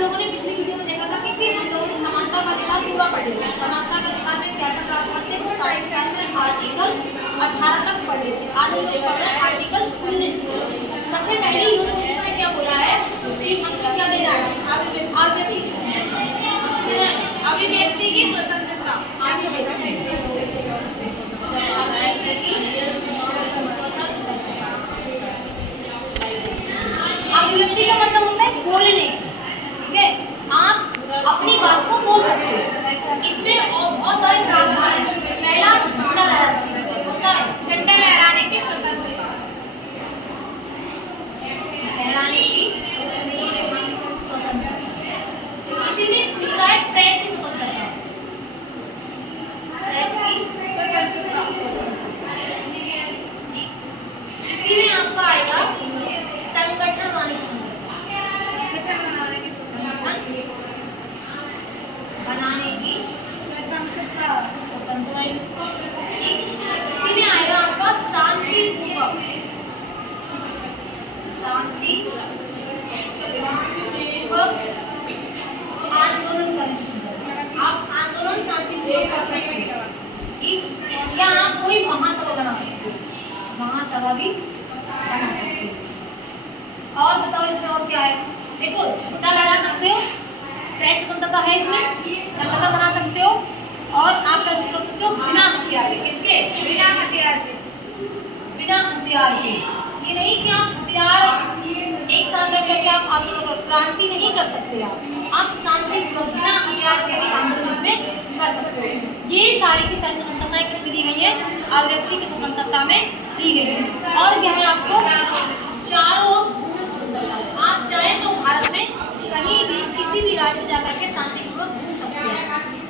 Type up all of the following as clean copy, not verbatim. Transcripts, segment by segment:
लोगों ने पिछली वीडियो में देखा था कि हम लोगों ने समानता का अधिकार पूरा पढ़ लिया। समानता के अधिकार में क्या क्या प्रावधान थे वो सारे के सारे मैंने आर्टिकल 18 तक पढ़ लिए थे। आज हम लोग पढ़ रहे हैं आर्टिकल 19। सबसे पहले इन्होंने उसमें क्या बोला है कि हमको क्या देना है, अभिव्यक्ति की स्वतंत्रता। अभिव्यक्ति का मतलब होता है बोलने, ठीक है, आप अपनी बात को बोल सकते हो। इसमें बहुत सारे प्रावधान हैं। पहला झंडा झंडा लहराने की स्वतंत्रता, लहराने की स्वतंत्रता। इसी में दूसरा है प्रेस की स्वतंत्रता, प्रेस की स्वतंत्रता। इसी में आपका आएगा संगठन बनाने की स्वतंत्रता। इसी में आएगा आपका शांतिपूर्वक आंदोलन करने। आप आंदोलन शांतिपूर्वक कर सकते हैं, या आप कोई महासभा बना सकते हो, महासभा भी बना सकते हो। और बताओ इसमें और क्या है? देखो, झंडा लहरा सकते हो, प्रेस स्वतंत्रता है, इसमें संगठन बना सकते हो, और आप कर सकते हो बिना हथियार के। किसके? बिना हथियार के। बिना हथियार के, ये नहीं कि आप हथियार एक साथ रख करके आप क्रांति नहीं कर सकते। आप शांतिपूर्वक बिना हथियार के भी आंदोलन इसमें कर सकते हो। ये सारी की सारी स्वतंत्रताएं किसमें दी गई है? अभिव्यक्ति की स्वतंत्रता में दी गई है। और क्या है आपको चारों, आप चाहे तो भारत में कहीं भी किसी भी राज्य में जाकर के शांतिपूर्वक घूम सकते हैं।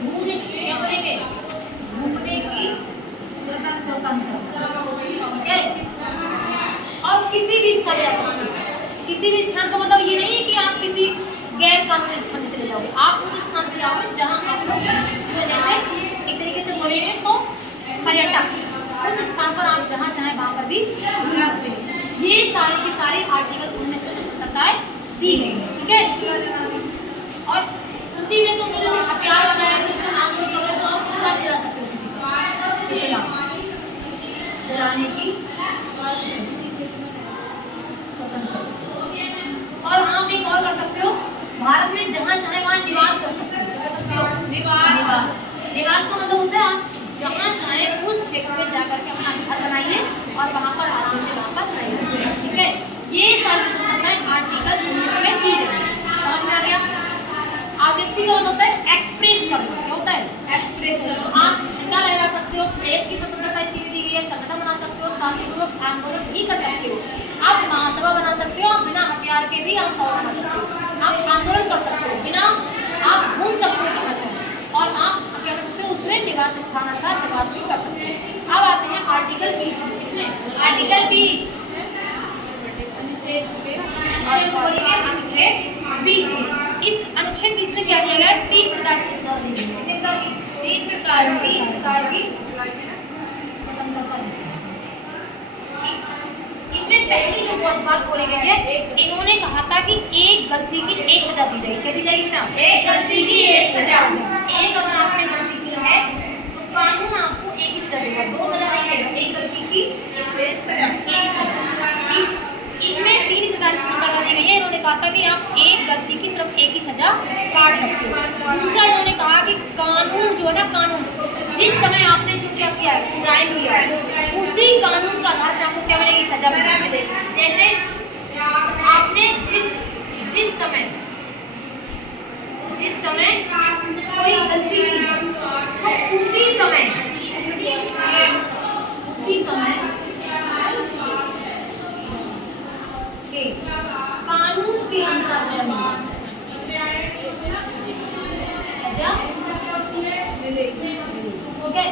घूमने क्या करेंगे? घूमने की स्वतंत्रता, ठीक है। और किसी भी स्थान जा सकते हैं। किसी भी स्थान का मतलब ये नहीं है कि आप किसी गैर कानूनी स्थान में चले जाओगे। आप उस स्थान पर जाओगे जहाँ आप लोग, जैसे एक तरीके से बोलेंगे तो पर्यटक, उस स्थान पर आप जहाँ चाहें वहाँ पर भी घूम सकते हैं। ये सारे के सारे आर्टिकल 19 में स्वतंत्रताएं दी गई है, ठीक है। और उसी में तो मुझे हथियार लगाया है, जिसमें आंदोलन करोगे तो आप पूरा भी जला सकते हो, किसी को जलाने की स्वतंत्रता। और आप एक और कर सकते हो, भारत में जहाँ चाहे वहाँ निवास कर सकते हो। निवास का मतलब होता है आप जहाँ चाहे उस क्षेत्र में जाकर के अपना घर बनाइए और वहाँ पर आराम से वहाँ पर रहिए, ठीक है। ये सारी स्वतंत्रताएं आर्टिकल 19 में दी गई है। समझ में आ गया? अभिव्यक्ति का मतलब होता है एक्सप्रेस करना। क्या होता है? एक्सप्रेस करना। आप झंडा लहरा सकते हो, प्रेस की स्वतंत्रता इसी में दी गई है, संगठन बना सकते हो, शांतिपूर्वक आंदोलन भी कर सकते हो, आप महासभा बना सकते हो, आप बिना हथियार के भी आप सभा बना सकते हो, आप आंदोलन कर सकते हो, बिना आप घूम सकते हो जहाँ चाहे, और आप क्या कर सकते हो उसमें निवास स्थान अर्थात निवास भी कर सकते हो। अब आते हैं आर्टिकल 20। इसमें आर्टिकल 20 अनुच्छेद 20। इस अनुच्छेद 20 में क्या दिया गया? 3 प्रकार की स्वतंत्रता दी गई है। 3 प्रकार की स्वतंत्रता दी गई है। इसमें पहली जो बात बोली गई है, इन्होंने कहा था कि एक गलती की एक सजा दी जाएगी। क्या दी जाएगी ना? एक गलती की एक सजा। एक अगर आपने गलती की है तो कानून आपको एक ही सजा देगा, 2 सजा नहीं देगा। एक गलती की एक सजा, एक सजा। इसमें 3 प्रकार की स्वतंत्रता दी गई है। इन्होंने कहा था कि आप एक गलती की सिर्फ एक ही सजा काट सकते हो। दूसरा इन्होंने कहा कि कानून जो है ना, कानून जिस समय आपने जो क्या किया है, क्राइम किया है, उसी कानून का आधार पर आपको क्या मिलेगी? सजा मिलेगी। जैसे आपने जिस समय कोई गलती की तो उसी समय के कानून के अनुसार सजा मिलेगी। ओके,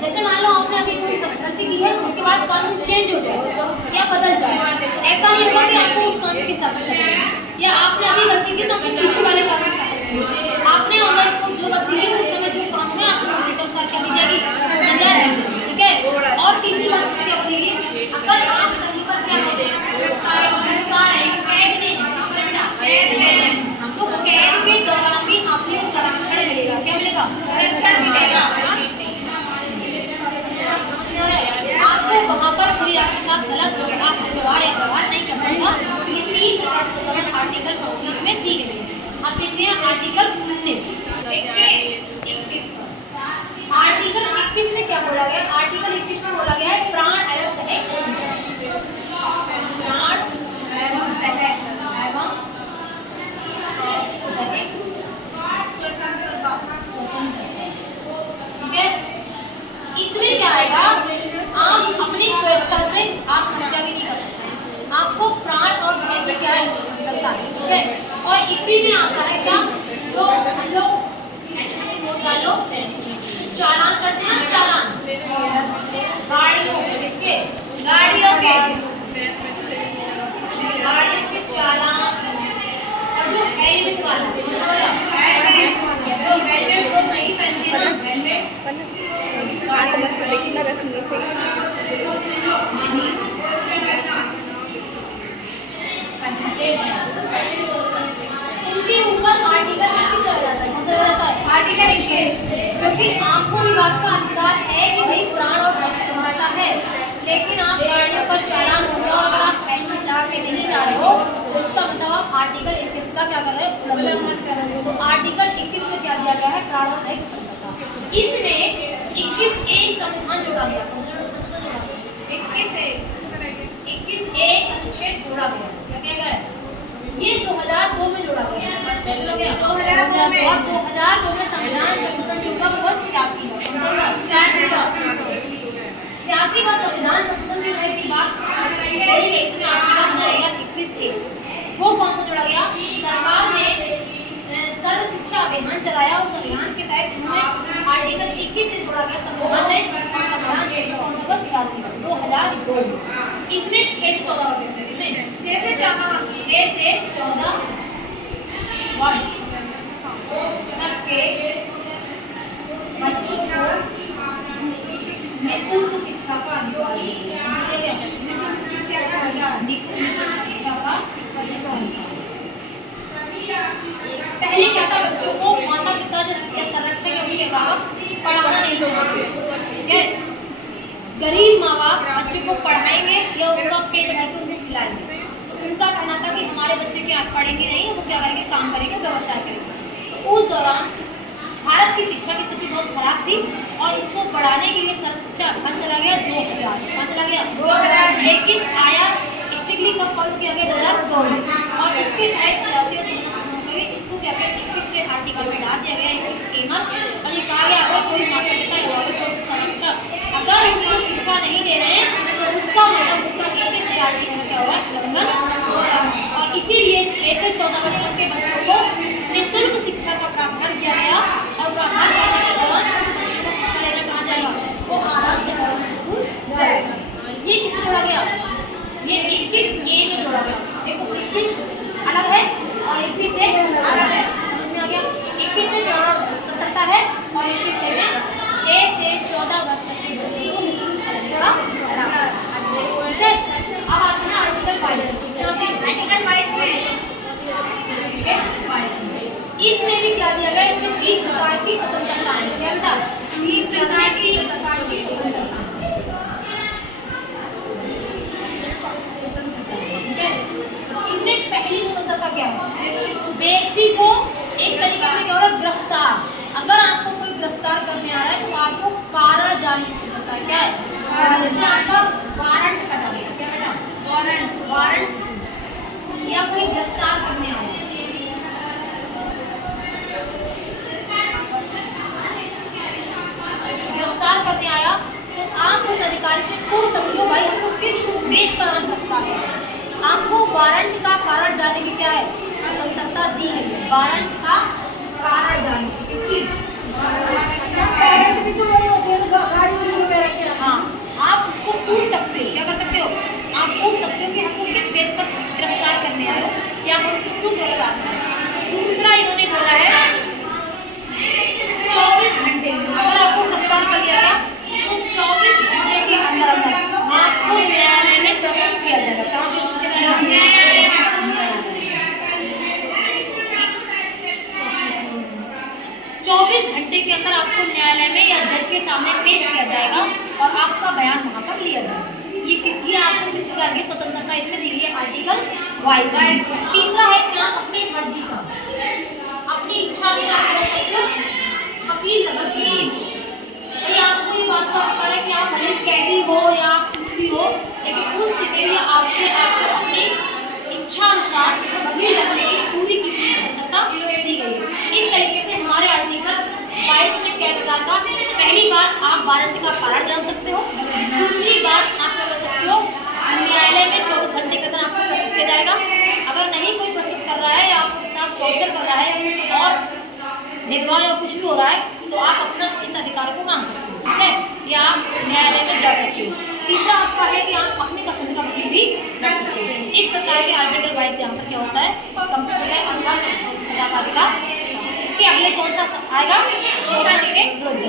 जैसे मान लो आपने अभी कोई गलती की है, उसके बाद कानून चेंज हो जाए या बदल जाए, तो ऐसा नहीं होगा कि आपको उस कानून के हिसाब से सजा, या आपने अभी गलती की तो आपको पीछे वाले कानून से आपने जो गलती की उस समय जो कानून है आपको उसी के अनुसार क्या दी जाएगी? सजा दी जाएगी, ठीक है। और तीसरी बात क्या बोलिए, अगर आप कहीं पर क्या है, तो कैद में, तो कैद गलत व्यवहार या व्यवहार नहीं कर सकता। ये 3 प्रकार की जरूरत आर्टिकल 19 में दी गई है। अब देखते हैं आर्टिकल 19। आर्टिकल 21 में क्या बोला गया? आर्टिकल 21 में बोला गया है प्राण एवं दहेज, प्राण एवं दहेज स्वतंत्रता। ठीक है, इसमें क्या आएगा? आप अपनी स्वेच्छा से आत्महत्या भी नहीं कर सकते, आपको प्राण और दहेज की क्या है स्वतंत्रता है। ठीक है, और इसी में आता है क्या, जो हम लोग ऐसे वोट डालो चालान करते हैं, चालान गाड़ियों किसके, गाड़ियों के चालान, और जो हेलमेट वाला हेलमेट तो हेलमेट तो नहीं पहनते ना, हेलमेट लेकिन रखनी चाहिए। उनके ऊपर आर्टिकल 21 लग जाता है। कौन सा लग जाता है? आर्टिकल 21। क्योंकि आपको विभाग का अधिकार है कि भाई प्राण और दहेज की स्वतंत्रता है, लेकिन आप गाड़ियों का चालान होगा और अगर आप हेलमेट लगा के नहीं जा रहे हो तो इसका मतलब आप आर्टिकल 21 का क्या कर रहे हैं? उल्लंघन कर रहे हो। तो आर्टिकल 21 में क्या दिया गया है? प्राण और दहेज की स्वतंत्रता। इसमें 21 एक संविधान जोड़ा गया। 21 अनुच्छेद जोड़ा गया। क्या किया गया है? ये 2002 में जोड़ा गया। 2002 में, और 2002 में संविधान संशोधन जो हुआ वो 86 86वां संविधान संशोधन जो है की बात बोली गई। इसमें आर्टिकल बनाया गया 21A। वो कौन सा जोड़ा गया? सरकार ने सर्व शिक्षा अभियान चलाया, उस अभियान के तहत उन्होंने आर्टिकल 21 से जोड़ा गया संविधान में, संविधान से 86 2002। इसमें 6 से 14 वर्ष होते हैं। 6 से 14 वर्ष तक के बच्चों को निःशुल्क शिक्षा का अधिकार दिया गया। निःशुल्क शिक्षा का अधिकार। पहले क्या था? बच्चों को माता पिता या संरक्षक या उनके अभिभावक पढ़ाना नहीं चाहते। ठीक है, गरीब माँ बाप बच्चे को पढ़ाएंगे या उनका पेट भर के उन्हें खिलाएंगे। तो उनका कहना था कि हमारे बच्चे क्या पढ़ेंगे नहीं, वो क्या करेंगे? काम करेंगे, व्यवसाय करेंगे। उस दौरान भारत की शिक्षा की स्थिति बहुत खराब थी और इसको बढ़ाने के लिए सर्व शिक्षा अभियान चला गया 2000। कहाँ चला गया? 2000। लेकिन आया स्ट्रिक्टली कब फॉलो किया गया? 2002 में। और इसके तहत 86 इसको क्या कहते हैं? 21 आर्टिकल में डाल दिया गया 21A में, और ये कहा गया अगर कोई माता पिता या संरक्षक अगर उसको शिक्षा नहीं दे रहे हैं तो उसका मतलब उसका 21 आर्टिकल क्या होगा? उल्लंघन। और इसीलिए 6 से 14 वर्ष तक के बच्चों को निःशुल्क शिक्षा का प्रावधान किया गया, और प्रावधान करने के दौरान उस बच्चे को शिक्षा लेने कहा जाएगा, वो आराम से गवर्नमेंट स्कूल जाएगा। ये किसमें जोड़ा गया? ये 21A में जोड़ा गया। देखो 21 अलग है और 21 अलग है, समझ में आ गया? 21 में स्वतंत्रता है और 21 में 6 से 14 वर्ष तक के बच्चों को निःशुल्क शिक्षा का प्रावधान। ठीक है, अब आते हैं आर्टिकल 22। आर्टिकल 22 में इसमें भी क्या दिया गया? इसमें 3 प्रकार की स्वतंत्रता है। क्या बता? 3 प्रकार की स्वतंत्रता। इसमें पहली स्वतंत्रता क्या है? व्यक्ति को एक तरीके से क्या होगा? गिरफ्तार, अगर आपको कोई गिरफ्तार करने आ रहा है तो आपको कारण जारी से स्वतंत्रता है। क्या है? जैसे आपका वारंट कटा गया। क्या बेटा? वारंट या कोई गिरफ्तार करने आ रहा है, गिरफ्तार करने आया तो आप उस अधिकारी से पूछ सकते हो भाई हमको किस बेस पर हम गिरफ्तार कर रहे हैं। आपको वारंट का कारण जानने की क्या है? स्वतंत्रता दी है। वारंट का कारण जानने की किसकी? हाँ, आप उसको पूछ सकते हो। क्या कर सकते हो? आप पूछ सकते हो कि हमको किस बेस पर गिरफ्तार करने आए हो या हमको क्यों गिरफ्तार कर रहे हो। दूसरा इन्होंने बोला है 24 घंटे में अगर आपको गिरफ्तार कर लिया गया तो 24 घंटे के अंदर आपको न्यायालय में प्रस्तुत किया जाएगा। कहाँ प्रस्तुत किया जाएगा? न्यायालय में। 24 घंटे के अंदर आपको न्यायालय में या जज के सामने पेश किया जाएगा और आपका बयान वहाँ पर लिया जाएगा। ये आपको किस प्रकार की स्वतंत्रता इसमें दी गई है आर्टिकल 22। तीसरा है कि आप अपनी मर्जी का, अपनी इच्छा के साथ कर सकते हो वकील रख सकते हो। तो ये आपको ये बात का पता है कि आप भले कैदी हो या कुछ भी हो, लेकिन उस समय भी आपसे आपको अपनी इच्छा अनुसार वकील रखने की पूरी स्वतंत्रता दी गई है। इस तरीके से हमारे आर्टिकल 22 में क्या बताया था? पहली बात, आप वारंट का कारण जान सकते हो। दूसरी बात, आप क्या कर सकते हो, न्यायालय में 24 घंटे के अंदर आपको प्रस्तुत किया जाएगा। अगर नहीं कोई प्रस्तुत कर रहा है या आपके साथ टॉर्चर कर रहा है या कुछ और भेदभाव या कुछ भी हो रहा है, तो आप अपना इस अधिकार को मांग सकते हो, ठीक है, या आप न्यायालय में जा सकते हो। तीसरा आपका है कि आप अपनी पसंद का वकील भी रख सकते हो। इस प्रकार के आर्टिकल 22 यहाँ पर क्या होता है, कंप्लीट है। इसके अगले कौन सा आएगा? शोषण के विरुद्ध।